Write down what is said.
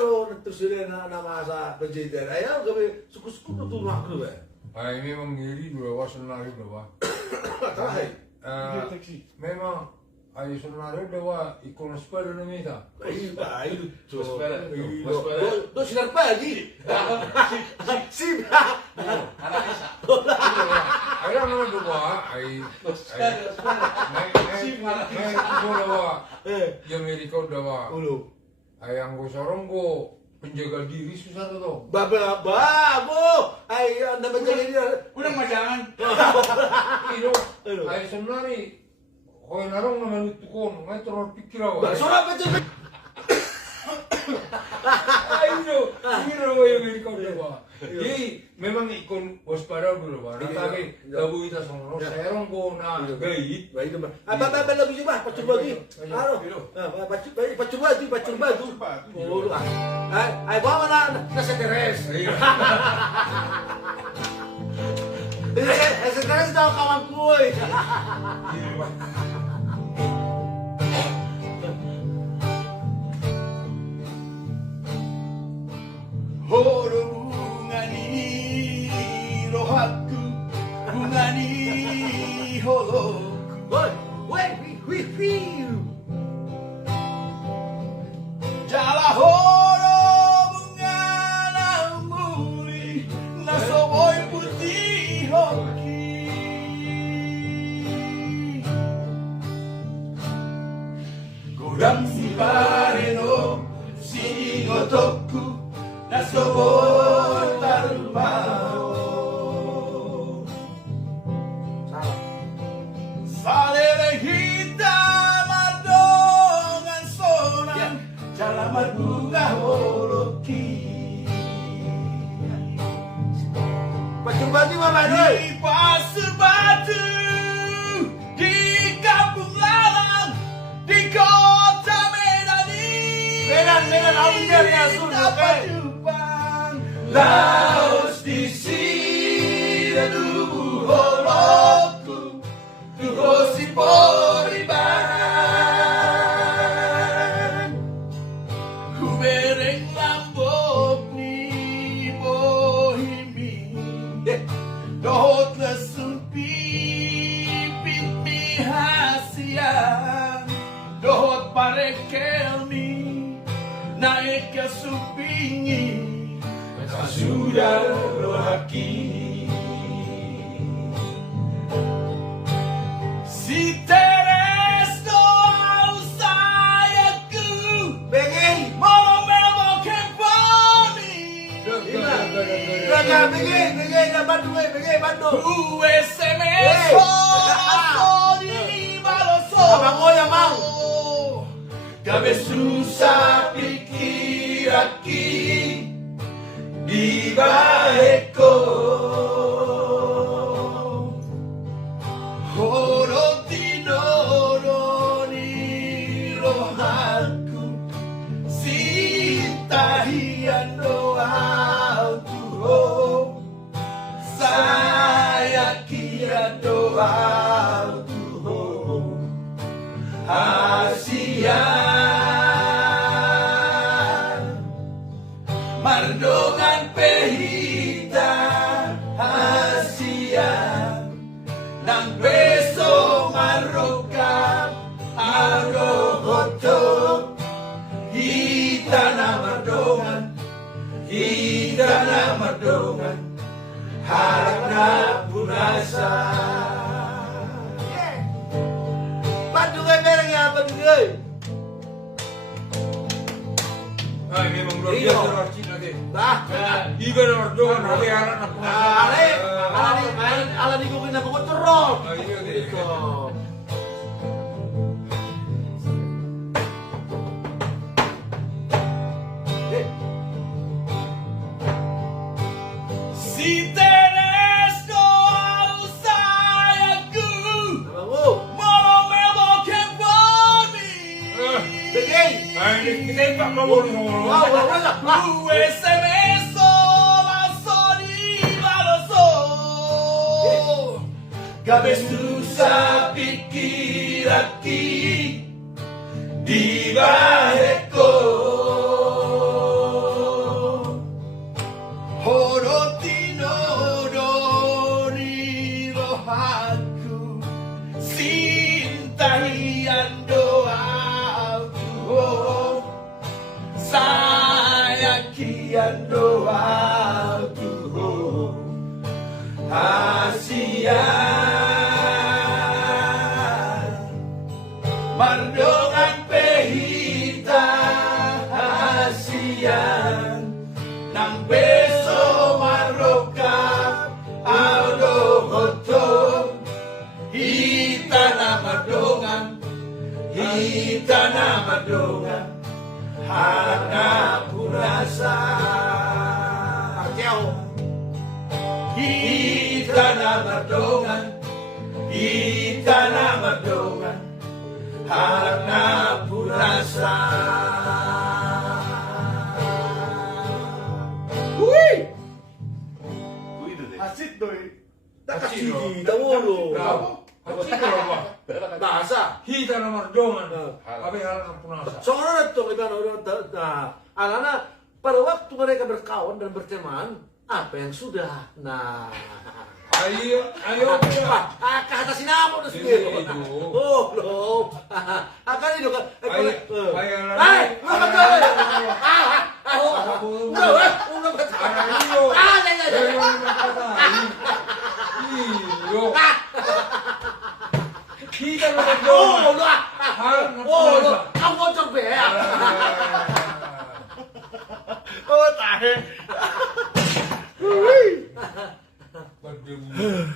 Aro tersudah nama sa presiden. Ayo kami suku-suku betul makru ya. Ay memang ngiri dua senari dua. Memang ay senari dua ikon sepeda namanya. Ayo, Do sinar pagi. Sip. Ayo nama dua ay dua. Yang Amerika dua. Ayang go sorong go penjaga diri susah tuh. Bu, ayo anda menjaga diri. Udah majangan. Iyo, ayo senari. Kau narong naman tukon, ngay teror pikir awak. Surat penjaga. Ayo, ini loh yang Amerika dua. Jadi memang ikon waspada dulu pak. Tapi lagu itu sono, serong go na gay. Baik teman. Apa lagu sih pak? Pacul batu. Aro. Pacul batu. Oh, ay bawa mana? Nasa teres. Nasa teres daw kawan kuy. Horongani rohaku bungani holo. Wih. Jala horo bunga namuli nasoboy putih hoki. Godang si pareno si gotoku nasoboy tarumao. Salere hitam adongan sonan jalaman bunga holoki. Pacul batu mana doi? Di pasir batu, di kampung Lalang, di kota Medan ini. Medan, Alger ya, Sun, Dapat oke. Jepang, Laos di sini dulu holoku, tuhosi poriban. Ku bereng lambok ni bohimi. Dohot lesumpi pitmi hasian. Dohot parekelmi naik ke supingi. Sudah rohaki. Si Teres doa usahaku. Begin. Mau memang kembali. Raja begin bantu. USMS di baloso. Abang Oya, Mang. Gabe susah pikir aki di baeko. Horo tinoro ni rohaku sintahian doa tuho. Saya kira doa tuho Asian Mardongan pehita Asian Nang beso marokam arohoto Hitana mardongan harap na punasa. Bantu kayak mereng ya apa dulu? Ay memang luar biasa orang Cina deh. Nah, Iba nomor dua nanti anak ala di kukin apa kau terus? Iya deh. Si Teres doa usahaku mau memang kembali. Begin. Ay kita tak mau ngomong. USMS langsung di baloso. Gabe susah pikir aki di baheko. sekian doa Tuhan hasian mardongan pehita hasian nang beso marokap aldo hoto hita na madongan hana purasa hita na madongan hana purasa. Asit doi. Nakasita mo. Bravo. Hachiro ba? Bahasa. Hita na mardongan. Abe halang punasa. Seorang itu kita anak-anak pada waktu mereka berkawan dan berteman, apa yang sudah? Nah, Ayo. ke atas sinamo na siguro. Oh, no. Akan itu kan. Kita berdua. Kamu bocor be. Oh, tahe. Berdebu.